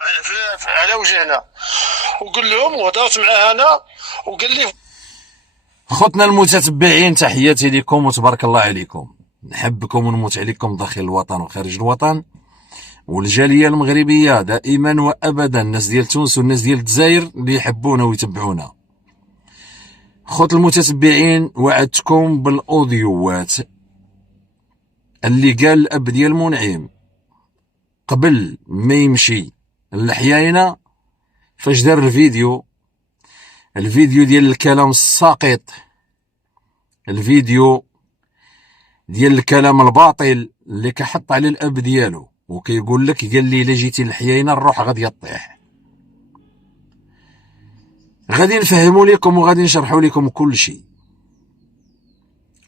على وجهنا، وقول لهم وهضرت معاه انا وقال لي. خوتنا المتتبعين، تحياتي لكم وتبارك الله عليكم. نحبكم ونموت عليكم داخل الوطن وخارج الوطن، والجاليه المغربيه دائما وابدا، الناس ديال تونس والناس ديال الجزائر اللي يحبونا ويتبعونا. خوت المتتبعين، وعدتكم بالاوديوات اللي قال الاب ديال منعم قبل ما يمشي للحياينه، فاش دار الفيديو ديال الكلام الساقط، الفيديو ديال الكلام الباطل اللي كحط على الاب ديالو، وكيقول لك قال لي الا جيتي للحياينه الروح غادي طيح. غادي نفهموا لكم وغادي نشرحوا لكم كل شيء.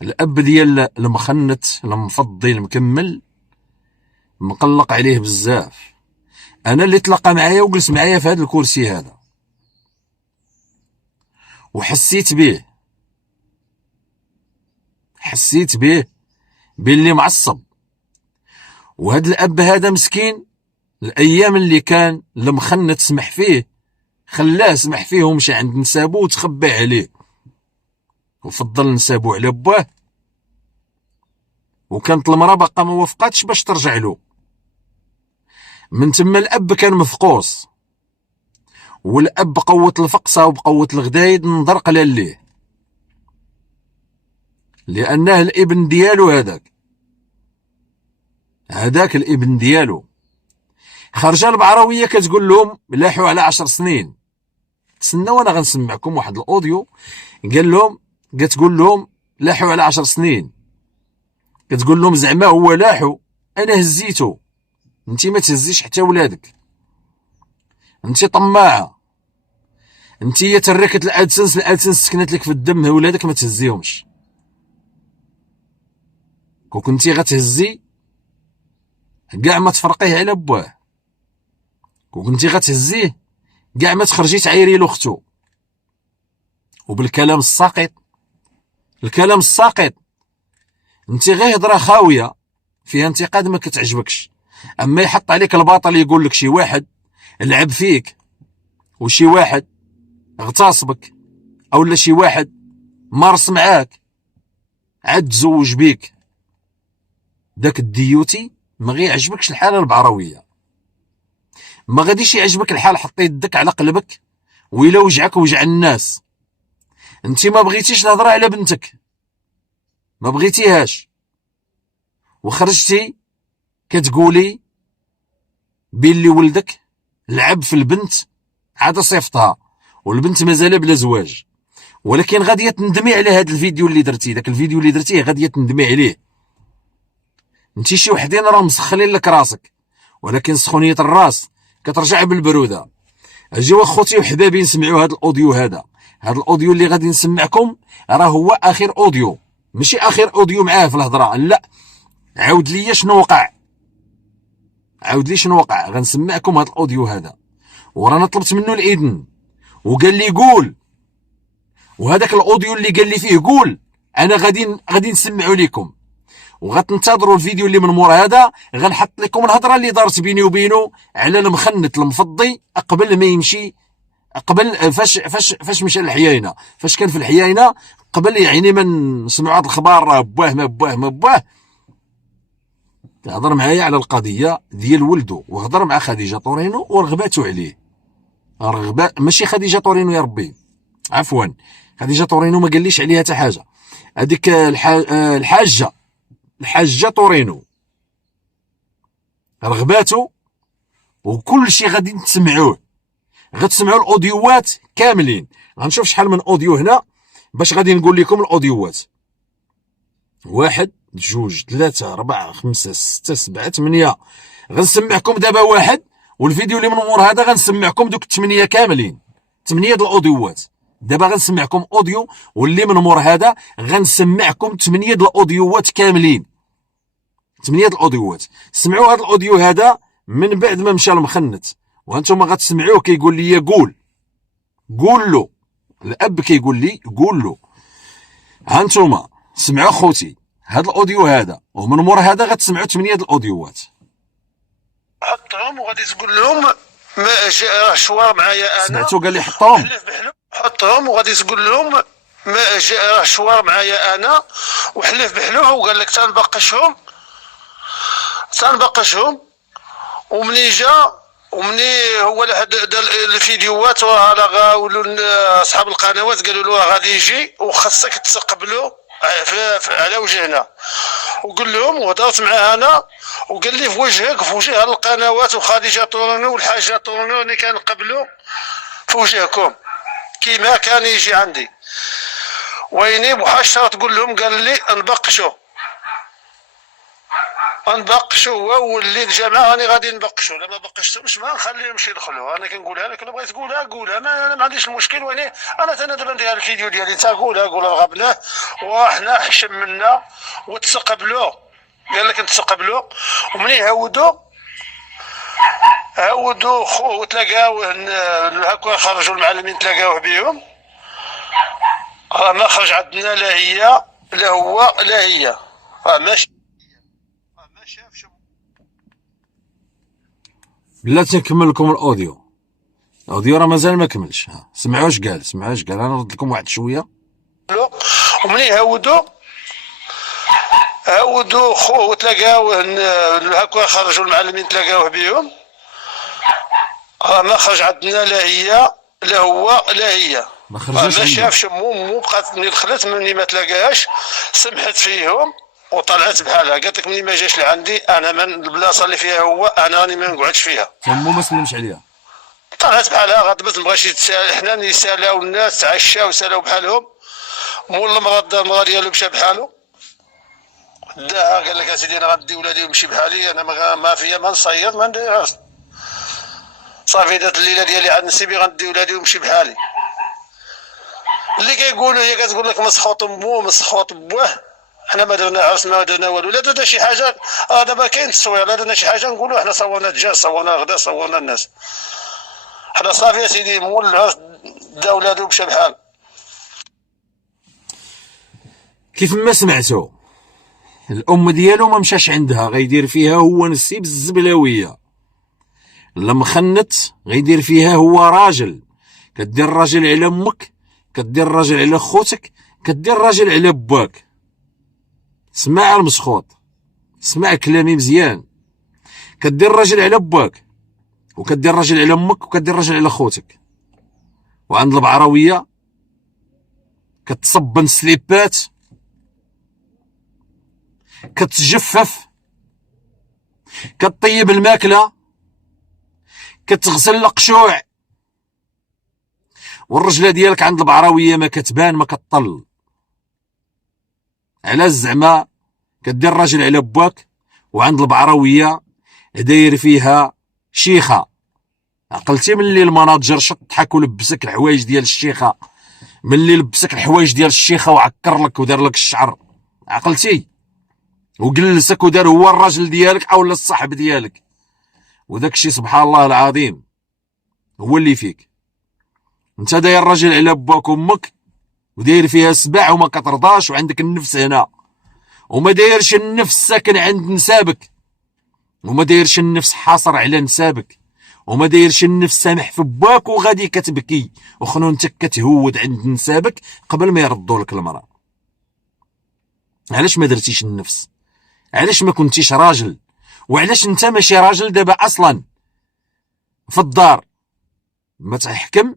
الاب ديال المخنت المفضي المكمل مقلق عليه بزاف. انا اللي تلقى معايا وجلس معايا في هذا الكرسي هذا وحسيت به باللي معصب. وهذا الاب هذا مسكين، الايام اللي كان المخنت سمح فيه خلاه سمح فيه ومشى عند نسابو وتخبى عليه، وفضل نسابو على باه، وكانت المراه باقا ما وافقاتش باش ترجع له. من تما الاب كان مفقوس، والاب بقوه الفقصه وبقوه الغدايد نظر قلال ليه، لانه الابن ديالو هذاك الابن ديالو. خرجه البعراويه كتقول لهم لاحوا على 10 سنين. تسناو انا غنسمعكم واحد الاوديو قال لهم، كتقول لهم لاحوا على 10 سنين، كتقول لهم زعما هو لاحو، انا هزيته، انت ما تهزيش حتى ولادك، انت طماعه، انت هي تركت الادسنس سكنت لك في الدم، ولادك ما تهزيهمش. كون كنتي غتهزي كاع ما تفرقيه على بواه، كون كنتي غتهزيه كاع ما تخرجي تعايري له اختو. وبالكلام الساقط، الكلام الساقط، انت غير هضره خاويه فيها انتقاد ما كتعجبكش، اما يحط عليك الباطل يقول لك شي واحد لعب فيك، وشي واحد اغتصبك، او شي واحد مارس معاك عاد تزوج بيك، داك الديوتي ما غيعجبكش الحاله البعراويه، ما غاديش يعجبك الحال. حطي يدك على قلبك ويلا وجعك وجع الناس. انت ما بغيتيش الهضره على بنتك، ما بغيتيهاش، وخرجتي كتقولي باللي ولدك لعب في البنت عاد صيفطها، والبنت مازال بلا زواج. ولكن غادي تندمي على هذا الفيديو اللي درتي، داك الفيديو اللي درتيه غادي تندمي عليه. انت شي وحدين راه مسخلين لك راسك، ولكن سخونيه الراس كترجع بالبروده. اجيو اخوتي وحبابي نسمعوا هذا الاوديو هذا الاوديو اللي غادي نسمعكم راه هو اخر اوديو، ماشي اخر اوديو معاه في الهضره، لا، عاود لي شنو وقع، غنسمعكم هذا الاوديو هذا. ورانا طلبت منه الاذن وقال لي قول، وهذاك الاوديو اللي قال لي فيه قول انا غادي نسمعوا لكم، وغتنتظروا الفيديو اللي من مور هذا. غنحط لكم الهضره اللي دارت بيني وبينه على المخنت المفضي قبل ما يمشي، قبل فاش مشى للحياينه، فاش كان في الحياينه قبل يعني ما نسمعوا هذا الخبر راه بواه ما بواه. هضر معايا على القضيه ديال ولده، وهضر مع خديجه طورينو ورغباتو عليه. رغبه ماشي خديجه طورينو يا ربي، عفوا، خديجه طورينو ما قاليش عليها حتى حاجه. هذيك الحاجه طورينو رغباتو، وكل شيء غادي تسمعوه، غتسمعوا الاوديوات كاملين. غنشوف شحال من اوديو هنا باش غادي نقول لكم الاوديوات. 1 2 3 4 5 6 7 8. غنسمعكم دابا واحد، والفيديو اللي من مور هذا غنسمعكم دوك 8 كاملين، 8 د الاوديوات. دابا غنسمعكم اوديو، واللي من مور هذا غنسمعكم 8 د الاوديوات كاملين، 8 د الاوديوات. سمعوا هذا الاوديو هذا من بعد ما مشى المخنت، وانتم غتسمعوه كيقول لي قول له، الاب كيقول لي قول له. هانتوما سمعوا خوتي هذا الاوديو هذا، ومن مور هذا غتسمعوا 8 د الاوديوات. حطهم وغادي تقول لهم ما راه الشوار معايا انا. سمعتو قال لي حطهم. حلف بحلو حطهم، وغادي تقول لهم ما راه الشوار معايا انا، وحلف بحلو وقال لك تنبقشهم. ومني جا ومني هو دار الفيديوهات، وراه ولوا اصحاب القنوات قالوا له غادي يجي وخاصك تستقبلوا على وجهنا، وقول لهم وهضرت معاه انا، وقال لي في وجهك في وجه القنوات وخديجه طورونو والحاجه طورونو اللي كنقبلوا في وجهكم كيما كان يجي عندي. ويني محشره تقول لهم قال لي نبقشوا هو واللي الجماعه راني غادي نبقشوا، لما بقشتهمش ما نخليهمش يدخلوا. انا كنقولها لك، الا بغيت قولها انا ما عنديش المشكل. ويني انا دابا ندير الفيديو ديالي تقولها غبناه وحنا حشمنا وتسقبلوا. قال لك نتسقبلوا، ومني عاودوا وتلاقاو هكا خرجوا المعلمين تلاقاوه بهم. ما خرج عندنا لا هي لا هو لا هي، ماشي ما شافش. بلاتي نكمل لكم الاوديو راه مازال ما كملش. سمعوا اش قال انا نرد لكم واحد شويه. ومني عاودوا وتلاقاو هكا خرجوا المعلمين تلاقاوه بهم. ما خرج عندنا لا هي لا هو لا هي، ما شافش مو بقات. مني دخلت مني ما تلاقاهاش، سمحت فيهم وطلعت بحالها. قالت لك مني ما جاش لعندي انا من البلاصه اللي فيها هو انا راني ما نقعدش فيها. مو ما سلمش عليها، طلعت بحالها. غضبت مبغاش يتسال. حنا يسالاو الناس تعشاو سالاو بحالهم. مول المرض ديالو مشى بحالو داها. قال لك اسيدي انا غندي ولادي ونمشي بحالي، انا ما فيا ما نصيد ما نديرهاش. صافي دات الليله ديالي عند نسيبي غندي ولادي ونمشي بحالي. اللي كيقولوا هي كتقول لك مسخوط مو مسخوط بواه. حنا ما درنا عرس ما درنا والو. لا درنا شي حاجه دابا كاين التصوير. لا درنا شي حاجه نقولوا حنا صورنا الدجاج صورنا الغدا صورنا الناس. حنا صافي يا سيدي مول العرس دا ولادو مشى بحال. كيف ما سمعتوا الام ديالو ما مشاش عندها، غيدير فيها هو نسيب الزبلاويه. لما خنت غيدير فيها هو راجل. كدير راجل على امك، كدير راجل على خوتك، كدير راجل على باك. سمع المسخوط، سمع كلامي مزيان. كدير راجل على باك، وكدير راجل على امك، وكدير راجل على خوتك. وعند البعراويه كتصبن سليبات، كتجفف، كطيب الماكله، كتغسل القشوع. والرجله ديالك عند البعراويه ما كتبان ما كتطل. على زعما كدير راجل على باك، وعند البعراويه داير فيها شيخه. عقلتي ملي المناجر شطحك ولبسك الحوايج ديال الشيخه، ملي لبسك الحوايج ديال الشيخه وعكر لك ودار لك الشعر، عقلتي وجلسك ودار هو الراجل ديالك او الصاحب ديالك. وداك الشيء سبحان الله العظيم هو اللي فيك. انت داير راجل على باك وامك وداير فيها سبع وما كترضاش، وعندك النفس هنا، وما دايرش النفس ساكن عند نسابك، وما دايرش النفس حاصر على نسابك، وما دايرش النفس سامح في باك وغادي كتبكي وخنونتك كتهود عند نسابك قبل ما يردوا لك المرأة. علاش ما درتيش النفس؟ علاش ما كنتيش راجل؟ وعلاش انت ماشي راجل دابا اصلا في الدار؟ ما تحكم،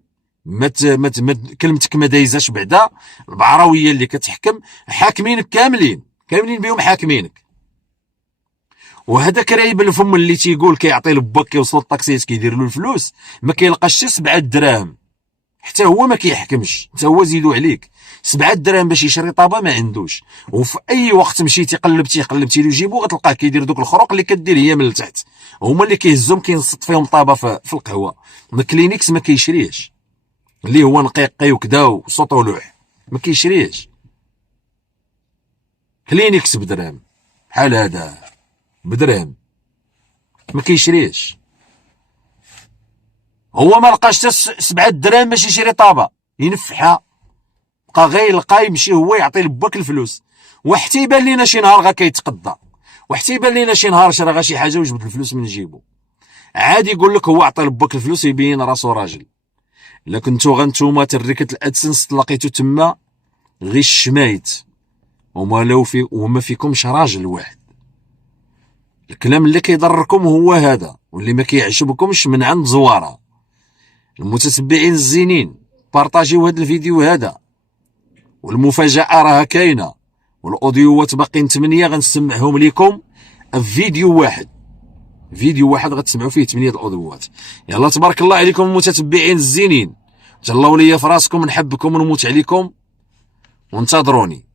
كلمتك ما دايزاش بعدا. البعراويه اللي كتحكم حاكمينك كاملين بهم حاكمينك. وهذاك رايب الفم اللي تيقول كيعطي لباك كيوصل الطاكسيات كيدير له الفلوس ما كيلقاش حتى 7 دراهم، حتى هو ما كيحكمش، حتى هو زيدوا عليك 7 دراهم باش يشري طابه ما عندوش. وفي اي وقت مشيتي قلبتي له جيبو غتلقاه كيدير دوك الخروق اللي كدير هي من التحت، هما اللي كيهزهم كينصط فيهم طابه في القهوه. الكلينيكس ما كيشريهش، اللي هو نقيقي وكذا وصوت ولوح ما كيشريهش. كلينيكس بدرهم بحال هذا بدرهم ما كيشريهش. هو ما لقاش حتى 7 دراهم باش يشري طابه ينفحها، بقى غير يلقى يمشي هو يعطي لباك الفلوس. وحتى يبان لينا شي نهار غا كيتقضى، وحتى يبان لينا شي نهار شرا غا شي حاجه وجبد الفلوس من جيبو. عادي يقول لك هو عطى لباك الفلوس يبين راسو راجل. الا كنتو غنتوما تركت الادسنس تلاقيتو تما غير الشمايت وما فيكمش راجل واحد. الكلام اللي كيضركم هو هذا، واللي ما كيعجبكمش من عند زواره. المتتبعين الزينين بارطاجيو هذا الفيديو هذا، والمفاجأة راها كاينه، والاوديوات باقيين 8 غنسمعهم لكم فيديو واحد غتسمعوا فيه 8 الاوديوات. يلا تبارك الله عليكم المتتبعين الزينين، تهلاو ليا في راسكم، نحبكم ونموت عليكم وانتظروني.